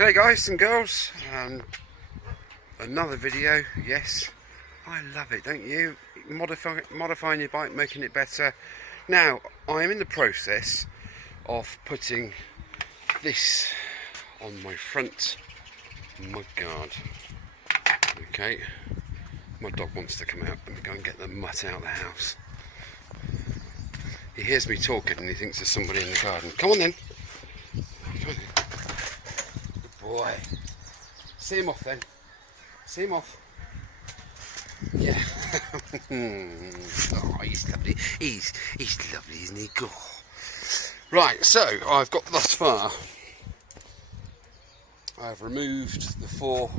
Okay guys and girls, another video. Yes, I love it, don't you? Modifying your bike, making it better. Now, I am in the process of putting this on my front mudguard. Okay, my dog wants to come out and go and get the mutt out of the house. He hears me talking and he thinks there's somebody in the garden. Come on then. Good boy. See him off then. See him off. Yeah. Oh, he's lovely. He's lovely, isn't he? Cool. Right, so I've got thus far. I've removed the 4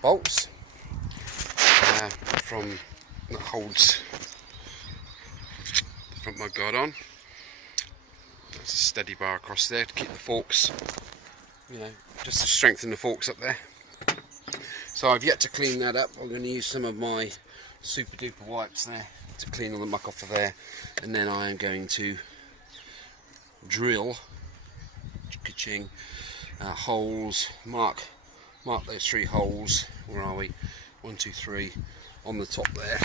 bolts from that holds the front mudguard on. There's a steady bar across there to keep the forks, you know, just to strengthen the forks up there. So I've yet to clean that up. I'm going to use some of my super duper wipes there to clean all the muck off of there, and then I am going to drill ka-ching, holes, mark those 3 holes. Where are we? 1, 2, 3 on the top there.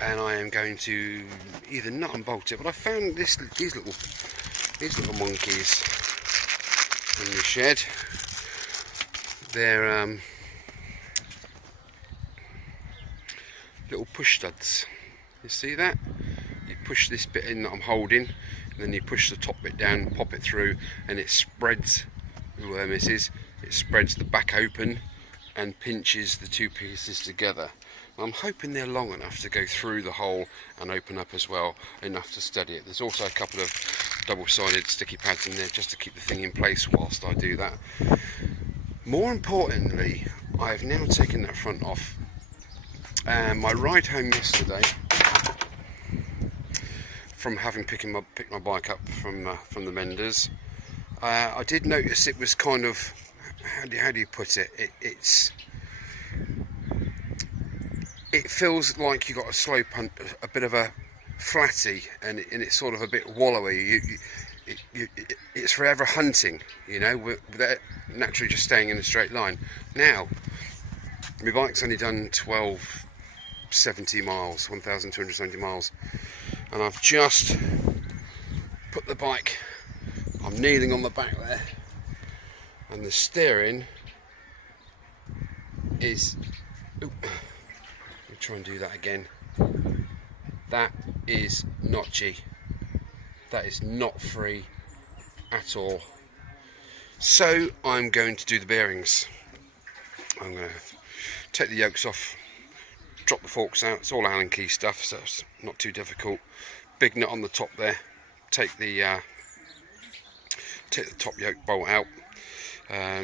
And I am going to either nut and bolt it, but I found these little monkeys in the shed. They're little push studs. You see that? You push this bit in that I'm holding, and then you push the top bit down, pop it through, and it spreads the worm misses. It spreads the back open and pinches the 2 pieces together. I'm hoping they're long enough to go through the hole and open up as well, enough to steady it. There's also a couple of double-sided sticky pads in there just to keep the thing in place whilst I do that. More importantly, I've now taken that front off. My ride home yesterday, from having picked my bike up from the menders, I did notice it was kind of, how do you put it? It feels like you got a slope, a bit of a flatty, and it's sort of a bit wallowy. It's forever hunting, you know, without naturally just staying in a straight line. Now, my bike's only done 1270 miles, 1,270 miles, and I've just put the bike, I'm kneeling on the back there, and the steering is, try and do that again. That is not G. That is not free at all. So I'm going to do the bearings. I'm going to take the yokes off, drop the forks out. It's all Allen key stuff, so it's not too difficult. Big nut on the top there. Take the top yoke bolt out.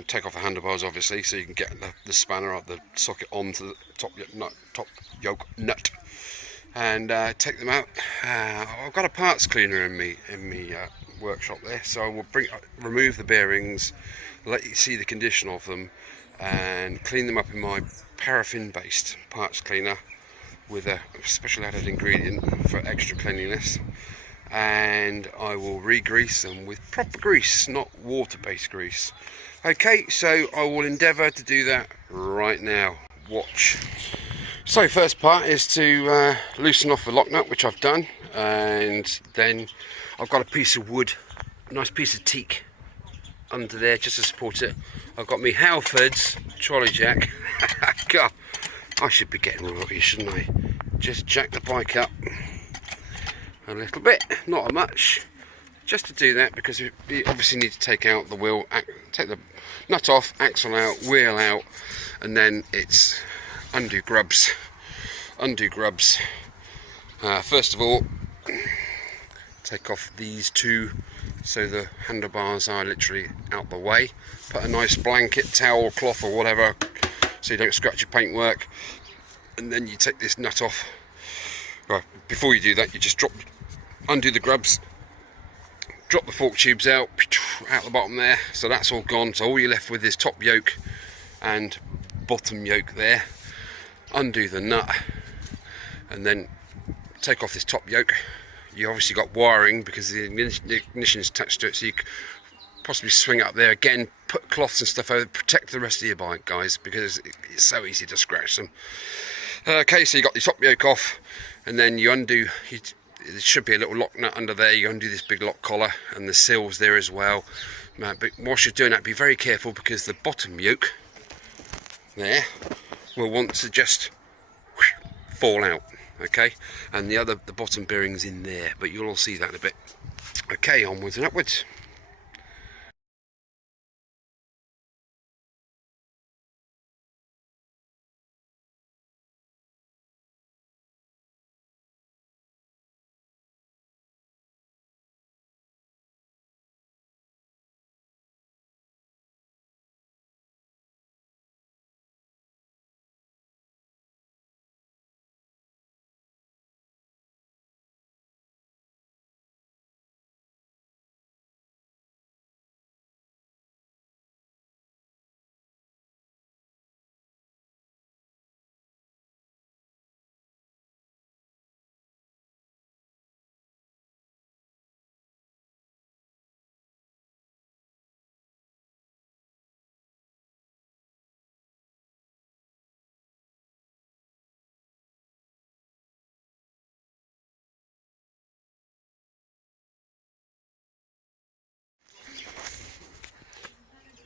Take off the handlebars, obviously, so you can get the spanner out the socket onto the top yoke nut, and take them out. I've got a parts cleaner in me workshop there, so I will remove the bearings, let you see the condition of them, and clean them up in my paraffin-based parts cleaner with a special added ingredient for extra cleanliness. And I will re-grease them with proper grease, not water-based grease. Okay, so I will endeavour to do that right now. Watch. So first part is to loosen off the lock nut, which I've done, and then I've got a piece of wood, a nice piece of teak under there just to support it. I've got my Halfords trolley jack. God, I should be getting royalty, shouldn't I? Just jack the bike up a little bit, not much, just to do that, because you obviously need to take out the wheel, take the nut off, axle out, wheel out, and then it's undo grubs. First of all, take off these 2 so the handlebars are literally out the way. Put a nice blanket, towel, cloth or whatever so you don't scratch your paintwork, and then you take this nut off. Well, before you do that, you just undo the grubs, drop the fork tubes out the bottom there, so that's all gone. So all you're left with is top yoke and bottom yoke there. Undo the nut, and then take off this top yoke. you obviously got wiring because the ignition is attached to it, so you could possibly swing up there again, put cloths and stuff over, protect the rest of your bike, guys, because it's so easy to scratch them. Okay, so you got the top yoke off, and then you undo, there should be a little lock nut under there, you undo this big lock collar, and the seals there as well. But whilst you're doing that, be very careful, because the bottom yoke there will want to just fall out, okay, and the bottom bearing's in there, but you'll all see that in a bit. Okay, onwards and upwards.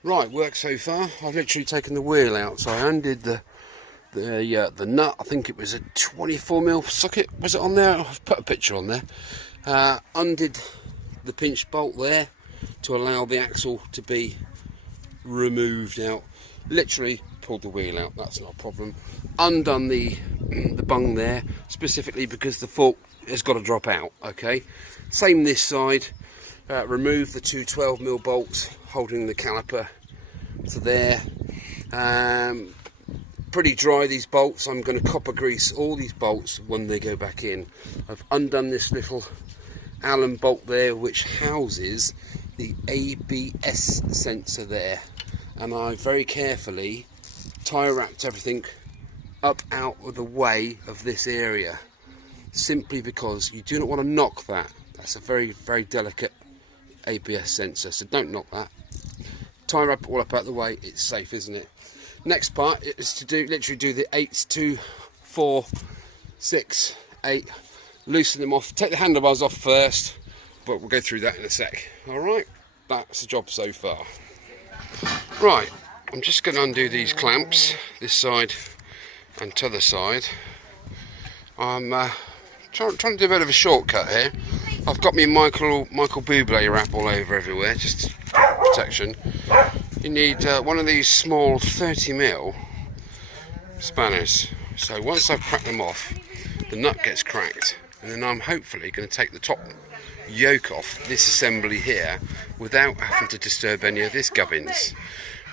Right, work so far. I've literally taken the wheel out, so I undid the nut. I think it was a 24mm socket, was it on there? I've put a picture on there. Undid the pinch bolt there to allow the axle to be removed out. Literally pulled the wheel out, that's not a problem. Undone the bung there, specifically because the fork has got to drop out, okay? Same this side. Remove the two 12mm bolts holding the caliper to there. Pretty dry, these bolts. I'm going to copper grease all these bolts when they go back in. I've undone this little Allen bolt there which houses the ABS sensor there, and I very carefully tie wrapped everything up out of the way of this area, simply because you do not want to knock that. That's a very delicate ABS sensor, so don't knock that. Tie wrap it all up out of the way, it's safe, isn't it? Next part is to literally do the 8s, 2, 4, 6, 8, loosen them off, take the handlebars off first, but we'll go through that in a sec. Alright, that's the job so far. Right, I'm just going to undo these clamps, this side and t'other side. I'm trying to do a bit of a shortcut here. I've got me Michael Bublé wrap all over everywhere, just protection. You need one of these small 30mm spanners. So once I've cracked them off, the nut gets cracked, and then I'm hopefully going to take the top yoke off this assembly here without having to disturb any of this gubbins.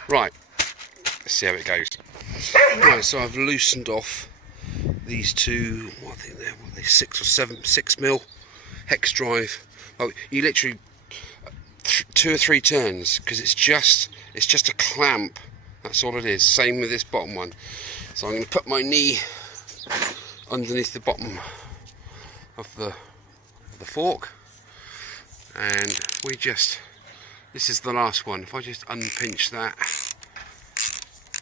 Right, let's see how it goes. Right, so I've loosened off these two, I think they're 6mm hex drive. Oh, you literally 2 or 3 turns, because it's just a clamp, that's all it is. Same with this bottom one. So I'm going to put my knee underneath the bottom of the fork, and this is the last one. If I just unpinch that,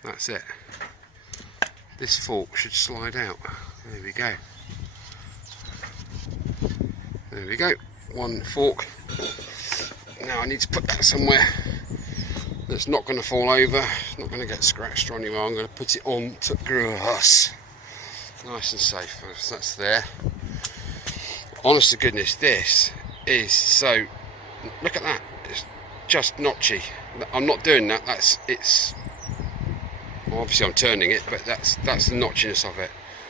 that's it. This fork should slide out. There we go. There we go, one fork. Now I need to put that somewhere that's not going to fall over, it's not going to get scratched or anywhere. I'm going to put it on to grass, nice and safe. That's there. Honest to goodness, this is so, look at that, it's just notchy. I'm not doing that, well, obviously I'm turning it, but that's the notchiness of it.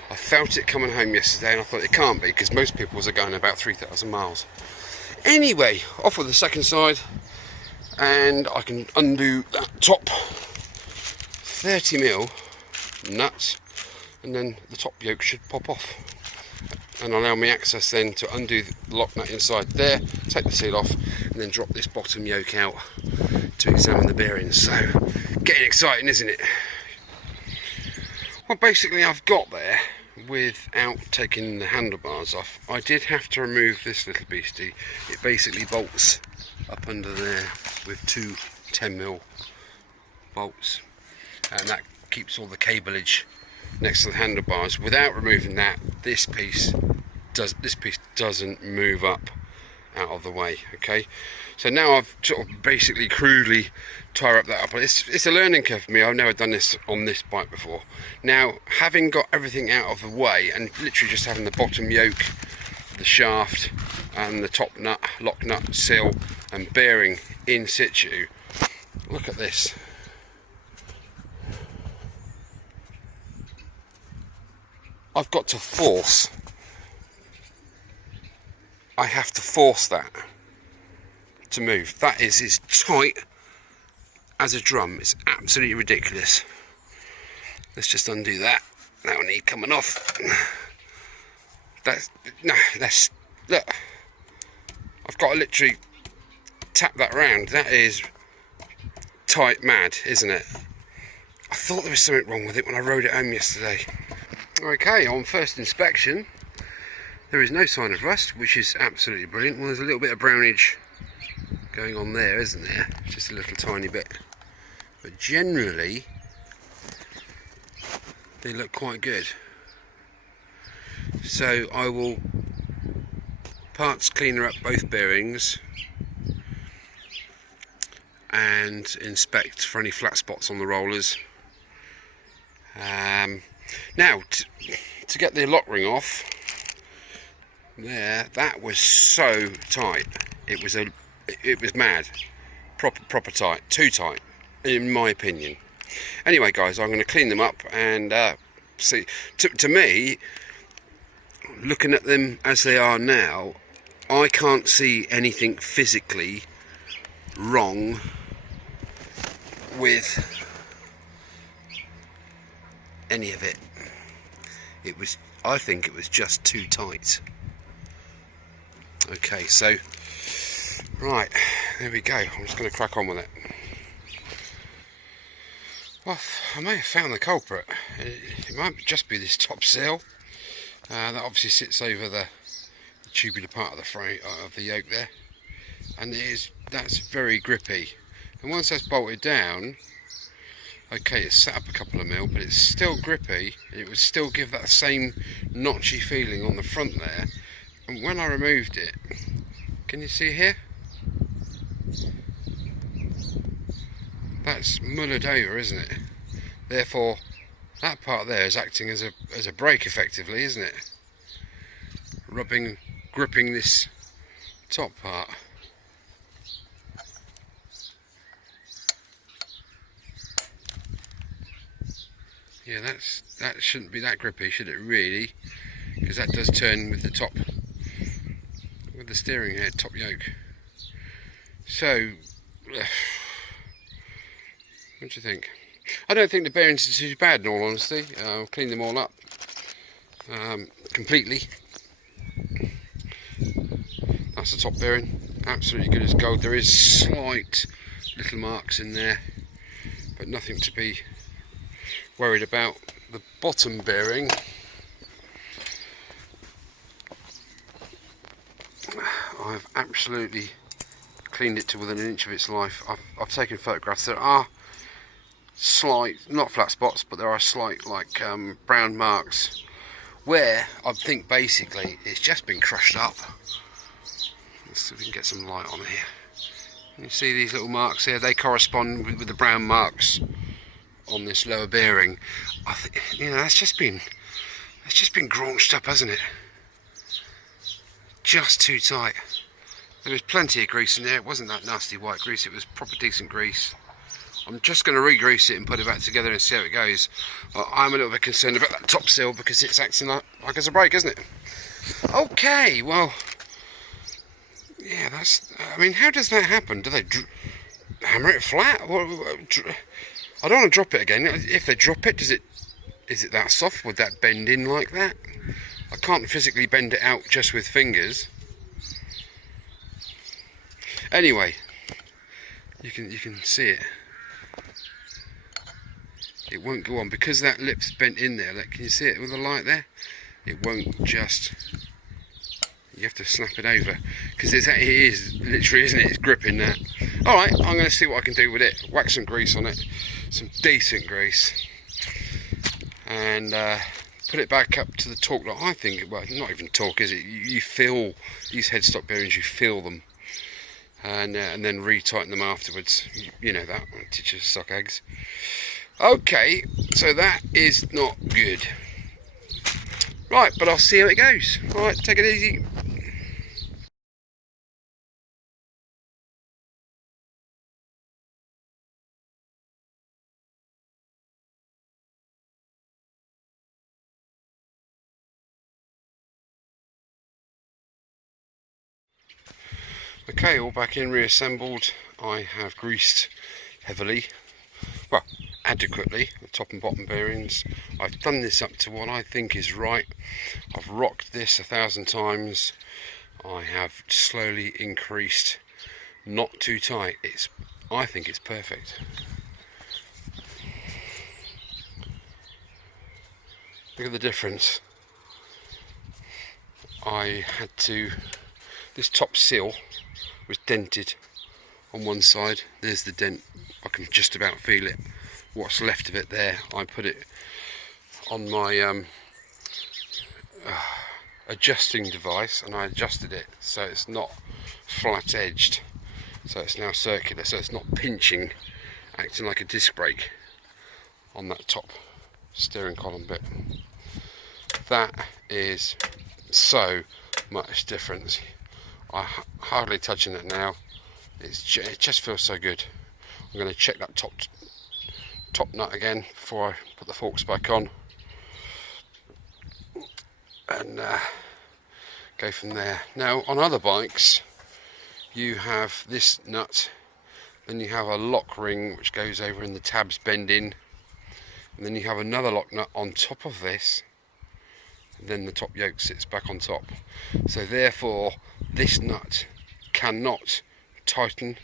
I felt it coming home yesterday, and I thought it can't be, because most people are going about 3,000 miles. Anyway, off with the second side, and I can undo that top 30mm nuts, and then the top yoke should pop off and allow me access then to undo the lock nut inside there, take the seal off, and then drop this bottom yoke out to examine the bearings. So getting exciting, isn't it? What basically I've got there without taking the handlebars off, I did have to remove this little beastie. It basically bolts up under there with two 10mm bolts, and that keeps all the cableage next to the handlebars. Without removing that, this piece doesn't move up out of the way. Okay, so now I've sort of basically crudely tie up that up. It's a learning curve for me. I've never done this on this bike before. Now, having got everything out of the way and literally just having the bottom yoke, the shaft and the top nut, lock nut, seal and bearing in situ, look at this. I've got to force. I have to force that to move. That is as tight as a drum. It's absolutely ridiculous. Let's just undo that. That will need coming off. Look. I've got to literally tap that round. That is tight mad, isn't it? I thought there was something wrong with it when I rode it home yesterday. Okay, on first inspection, there is no sign of rust, which is absolutely brilliant. Well, there's a little bit of brownage going on there, isn't there? Just a little tiny bit. But generally, they look quite good. So I will parts cleaner up both bearings and inspect for any flat spots on the rollers. Now, to get the lock ring off, there, that was so tight. It was mad, proper tight, too tight, in my opinion. Anyway, guys, I'm going to clean them up and see. To me, looking at them as they are now, I can't see anything physically wrong with any of it. I think it was just too tight. Okay, so right, there we go. I'm just going to crack on with it. Well, I may have found the culprit. It might just be this top seal. That obviously sits over the tubular part of the frame of the yoke there, and that's very grippy. And once that's bolted down, okay, it's set up a couple of mil, but it's still grippy. It would still give that same notchy feeling on the front there. And when I removed it, can you see here? That's mullered over, isn't it? Therefore, that part there is acting as a brake effectively, isn't it? Gripping this top part. Yeah, that shouldn't be that grippy, should it really? Because that does turn with the top, with the steering head, top yoke. So, what do you think? I don't think the bearings are too bad, in all honesty. I'll clean them all up completely. That's the top bearing, absolutely good as gold. There is slight little marks in there, but nothing to be worried about. The bottom bearing, I've absolutely cleaned it to within an inch of its life. I've taken photographs. There are slight, not flat spots, but there are slight like brown marks where I think basically it's just been crushed up. Let's see if we can get some light on here. You see these little marks here? They correspond with the brown marks on this lower bearing. I think, you know, that's just been graunched up, hasn't it? Just too tight. There was plenty of grease in there. It wasn't that nasty white grease. It was proper decent grease. I'm just going to re-grease it and put it back together and see how it goes. I'm a little bit concerned about that top seal because it's acting like it's a brake, isn't it? Okay, well, yeah, I mean, how does that happen? Do they hammer it flat? I don't want to drop it again. If they drop it, is it that soft? Would that bend in like that? I can't physically bend it out just with fingers. Anyway, you can see it. it won't go on because that lip's bent in there. Like, can you see it with the light there? It won't just, you have to snap it over because it is literally, isn't it? It's gripping that. Alright, I'm going to see what I can do with it. Wax some grease on it, some decent grease, and put it back up to the torque that I think, well, not even torque, is it? You feel these headstock bearings, you feel them, and then retighten them afterwards. You know that, teach you to suck eggs. Okay, so that is not good. Right, but I'll see how it goes. Alright, take it easy. Okay, all back in, reassembled. I have greased heavily, well, adequately, the top and bottom bearings. I've done this up to what I think is right. I've rocked this 1,000 times. I have slowly increased, not too tight. I think it's perfect. Look at the difference. This top seal was dented on one side. There's the dent, I can just about feel it. What's left of it there, I put it on my adjusting device, and I adjusted it so it's not flat edged, so it's now circular, so it's not pinching, acting like a disc brake on that top steering column bit. That is so much difference. I'm hardly touching it now. It just feels so good. I'm going to check that top nut again before I put the forks back on, and go from there. Now, on other bikes, you have this nut, then you have a lock ring which goes over and the tabs bend in, and then you have another lock nut on top of this, and then the top yoke sits back on top. So therefore, this nut cannot tighten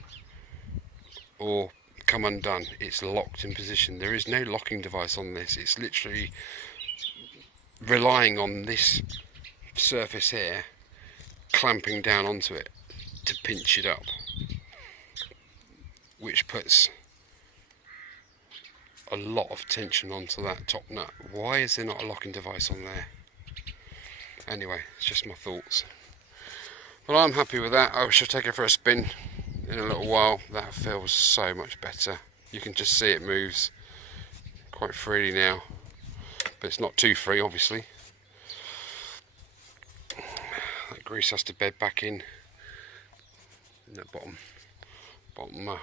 or come undone. It's locked in position. There is no locking device on this. It's literally relying on this surface here clamping down onto it to pinch it up, which puts a lot of tension onto that top nut. Why is there not a locking device on there? Anyway, it's just my thoughts. But I'm happy with that. I shall take it for a spin in a little while. That feels so much better. You can just see it moves quite freely now, but it's not too free, obviously. That grease has to bed back in that bottom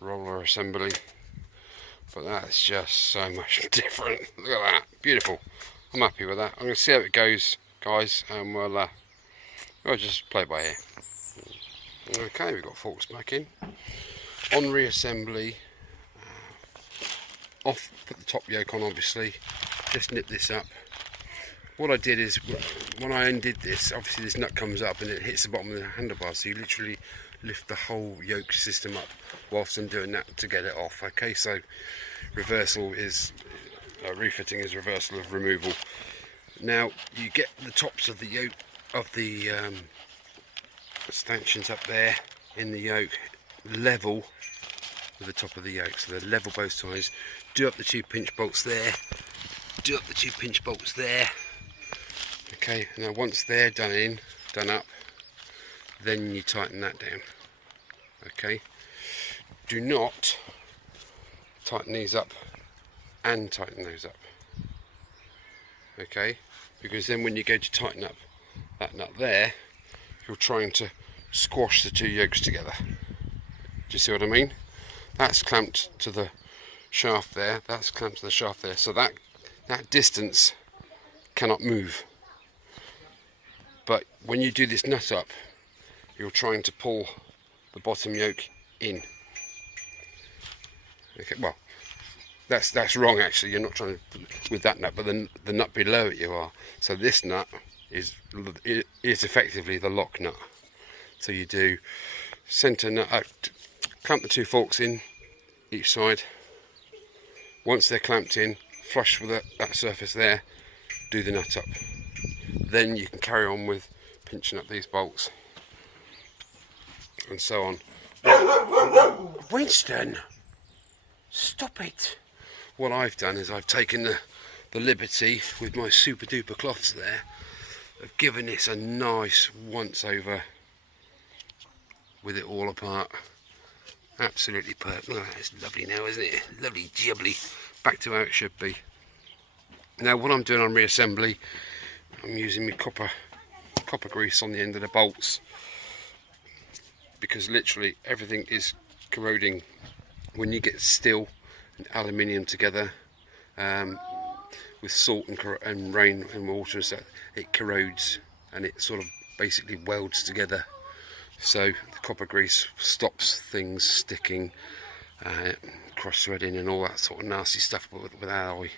roller assembly, but that's just so much different. Look at that, beautiful. I'm happy with that. I'm going to see how it goes, guys, and we'll just play by ear. Okay, we've got forks back in. On reassembly, put the top yoke on, obviously, just nip this up. What I did is, when I undid this, obviously this nut comes up and it hits the bottom of the handlebar, so you literally lift the whole yoke system up whilst I'm doing that to get it off. Okay, so reversal is, refitting is reversal of removal. Now, you get the tops of the yoke, of the stanchions up there in the yoke level with the top of the yoke, so they're level both sides. Do up the 2 pinch bolts there, do up the 2 pinch bolts there. Okay, now once they're done up, then you tighten that down. Okay, do not tighten these up and tighten those up. Okay, because then when you go to tighten up that nut there, you're trying to squash the 2 yokes together. Do you see what I mean? That's clamped to the shaft there, that's clamped to the shaft there, so that distance cannot move. But when you do this nut up, you're trying to pull the bottom yoke in. Okay, well, that's wrong actually. You're not trying to with that nut, but the nut below it you are. So this nut is effectively the lock nut. So you do centre nut, clamp the 2 forks in each side, Once they're clamped in, flush with that surface there, do the nut up. Then you can carry on with pinching up these bolts and so on. Winston, stop it. What I've done is I've taken the liberty with my super duper cloths there of giving this a nice once over with it all apart. Absolutely perfect. Oh, that's lovely now, isn't it? Lovely jibbly. Back to how it should be. Now what I'm doing on reassembly, I'm using my copper grease on the end of the bolts, because literally everything is corroding when you get steel and aluminium together with salt and rain and water and stuff. It corrodes and it sort of basically welds together. So the copper grease stops things sticking, cross-threading and all that sort of nasty stuff with alloy.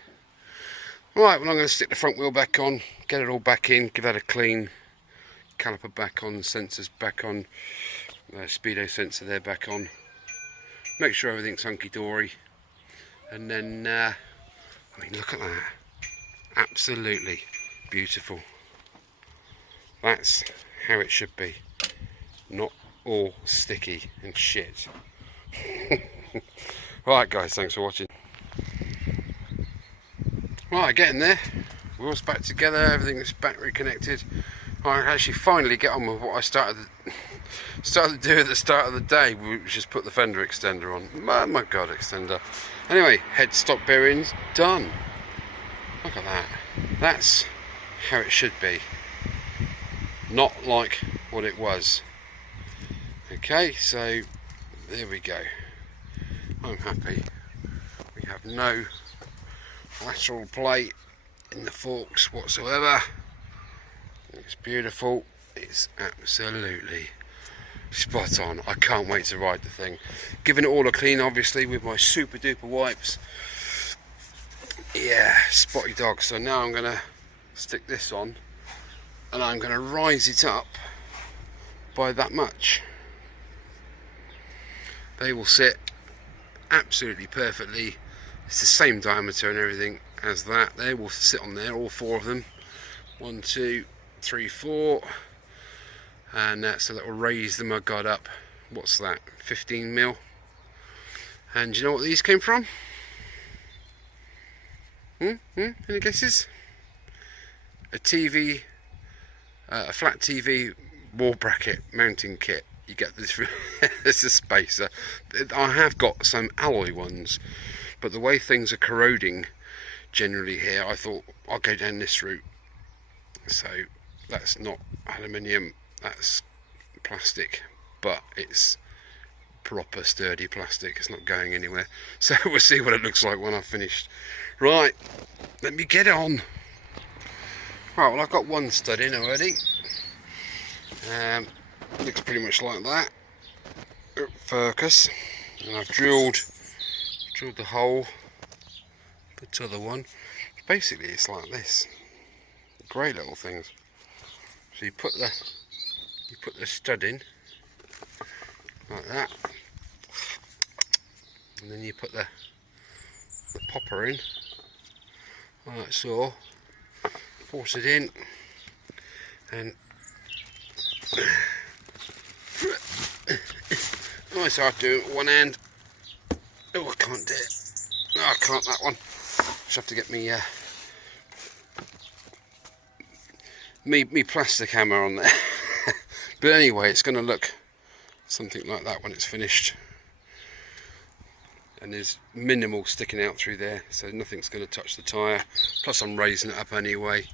Right, well I'm going to stick the front wheel back on, get it all back in, give that a clean, caliper back on, sensors back on, speedo sensor there back on, make sure everything's hunky-dory, and then, I mean, look at that, absolutely beautiful. That's how it should be, not all sticky and shit. Right guys, thanks for watching. Right, getting there, wheels back together, everything's back reconnected. I actually finally get on with what I started to do at the start of the day, which is put the fender extender on. My god, extender. Anyway, head stop bearings done. Look at that. That's how it should be, not like what it was. Okay, so there we go. I'm happy. We have no lateral plate in the forks whatsoever. It's beautiful. It's absolutely spot on. I can't wait to ride the thing. Giving it all a clean, obviously, with my super duper wipes. Yeah, spotty dog. So now I'm gonna stick this on and I'm gonna rise it up by that much. They will sit absolutely perfectly. It's the same diameter and everything as that. They will sit on there, all four of them. 1, 2, 3, 4, and so that will raise the mudguard up. What's that? 15 mil. And do you know what these came from? Any guesses? A TV, a flat TV wall bracket mounting kit. You get this. This is a spacer. I have got some alloy ones, but the way things are corroding generally here, I thought I'll go down this route. So that's not aluminium, that's plastic, but it's proper sturdy plastic. It's not going anywhere. So we'll see what it looks like when I've finished. Right, let me get on. Right, well I've got one stud in already. Looks pretty much like that. Focus, and I've drilled the hole for the other one. Basically, it's like this. Great little things. So you put the stud in like that, and then you put the popper in like so. Force it in, and nice hard to do it with one hand. Oh, I can't do it. No, I can't, that one. Just have to get me plastic hammer on there. But anyway, it's going to look something like that when it's finished. And there's minimal sticking out through there, so nothing's going to touch the tyre. Plus I'm raising it up anyway.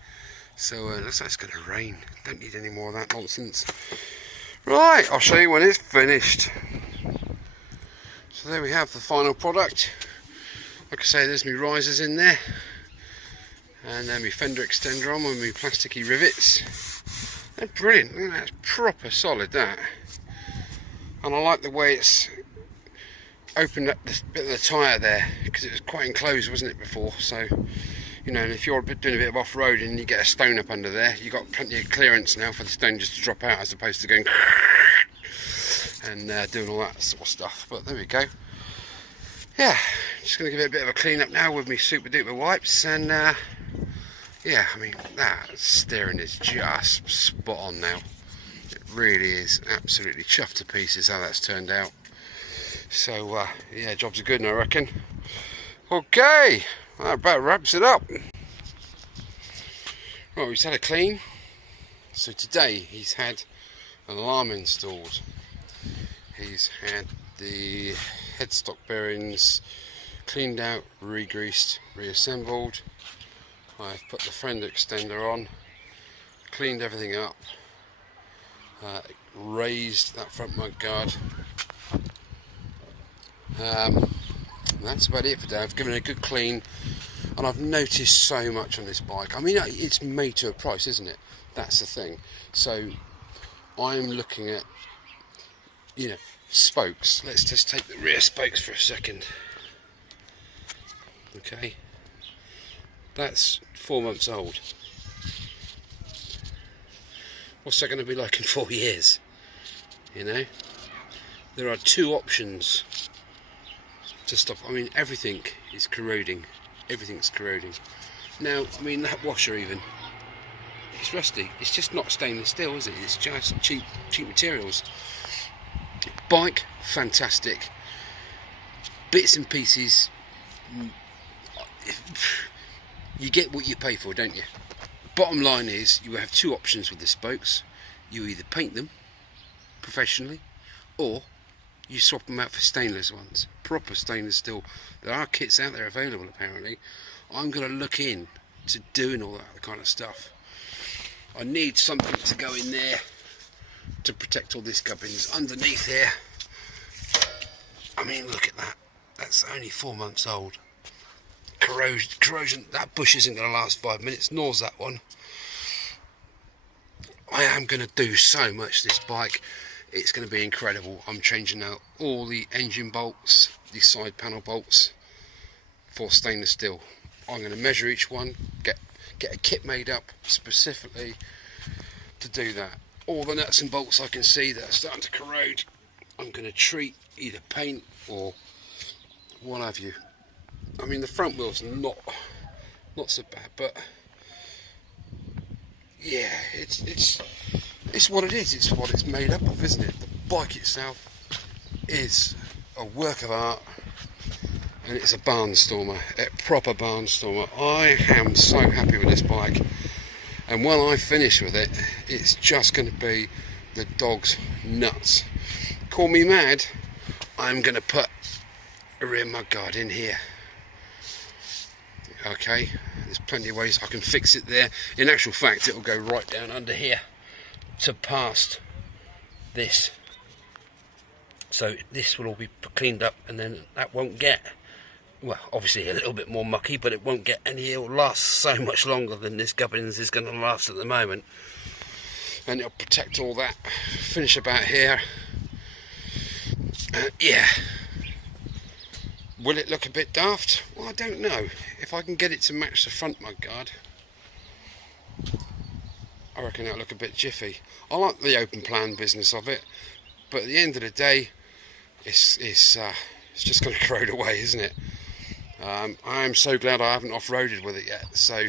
So looks like it's going to rain. Don't need any more of that nonsense. Right, I'll show you when it's finished. So there we have the final product. Like I say, there's my risers in there, and then my fender extender on with my plasticky rivets. They're brilliant. Look at that, it's proper solid, that. And I like the way it's opened up this bit of the tyre there, because it was quite enclosed, wasn't it, before? So, you know, and if you're doing a bit of off-road and you get a stone up under there, you've got plenty of clearance now for the stone just to drop out, as opposed to going and doing all that sort of stuff. But there we go. yeah, just going to give it a bit of a clean up now with my super duper wipes, and yeah, I mean, that steering is just spot on now. It really is absolutely chuffed to pieces how that's turned out. So yeah, jobs are good, I reckon. Okay, that about wraps it up. Right, we've had a clean. So today he's had an alarm installed. He's had the headstock bearings cleaned out, re-greased, reassembled. I've put the Fender extender on, cleaned everything up, raised that front mudguard. That's about it for today. I've given it a good clean, and I've noticed so much on this bike. I mean, it's made to a price, isn't it? That's the thing. So I'm looking at, you know, spokes. Let's just take the rear spokes for a second. Okay, that's 4 months old. What's that going to be like in 4 years? You know, there are 2 options to stop. I mean, everything is corroding. Everything's corroding. Now, I mean, that washer even, it's rusty. It's just not stainless steel, is it? It's just cheap materials. Bike, fantastic. Bits and pieces. You get what you pay for, don't you? Bottom line is, you have 2 options with the spokes. You either paint them professionally, or you swap them out for stainless ones, proper stainless steel. There are kits out there available apparently. I'm going to look in to doing all that kind of stuff. I need something to go in there to protect all these gubbins underneath here. I mean, look at that. That's only 4 months old. Corrosion, that bush isn't going to last 5 minutes, nor's that one. I am going to do so much this bike. It's going to be incredible. I'm changing out all the engine bolts, the side panel bolts, for stainless steel. I'm going to measure each one, get a kit made up specifically to do that. All the nuts and bolts I can see that are starting to corrode, I'm going to treat, either paint or what have you. I mean, the front wheel's not so bad, but yeah, it's what it is. It's what it's made up of, isn't it? The bike itself is a work of art, and it's a barnstormer, a proper barnstormer. I am so happy with this bike, and when I finish with it, it's just going to be the dog's nuts. Call me mad, I'm going to put a rear mudguard in here. Okay, there's plenty of ways I can fix it there. In actual fact, it'll go right down under here to past this. So this will all be cleaned up, and then that won't get, well, obviously a little bit more mucky, but it won't get any. It'll last so much longer than this gubbins is going to last at the moment. And it'll protect all that. Finish about here. Yeah. Will it look a bit daft? Well, I don't know. If I can get it to match the front mudguard, I reckon that'll look a bit jiffy. I like the open plan business of it, but at the end of the day, it's just going to corrode away, isn't it? I am so glad I haven't off-roaded with it yet. So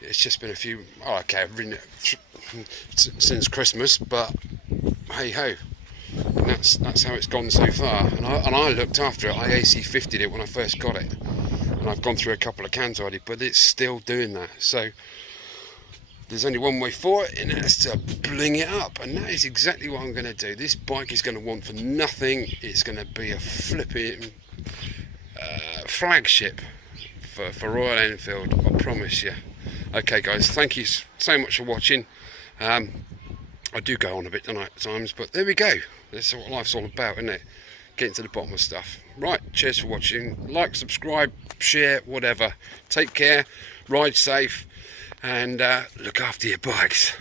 it's just been a few. Oh, okay, I've ridden it since Christmas, but hey ho. And that's how it's gone so far, and I looked after it. I AC50'd it when I first got it, and I've gone through a couple of cans already, but it's still doing that. So there's only one way for it, and that's to bling it up, and that is exactly what I'm going to do. This bike is going to want for nothing. It's going to be a flipping flagship for Royal Enfield, I promise you. Okay guys, thank you so much for watching. I do go on a bit tonight at times, but there we go. That's what life's all about, isn't it? Getting to the bottom of stuff. Right, cheers for watching. Like, subscribe, share, whatever. Take care, ride safe, and look after your bikes.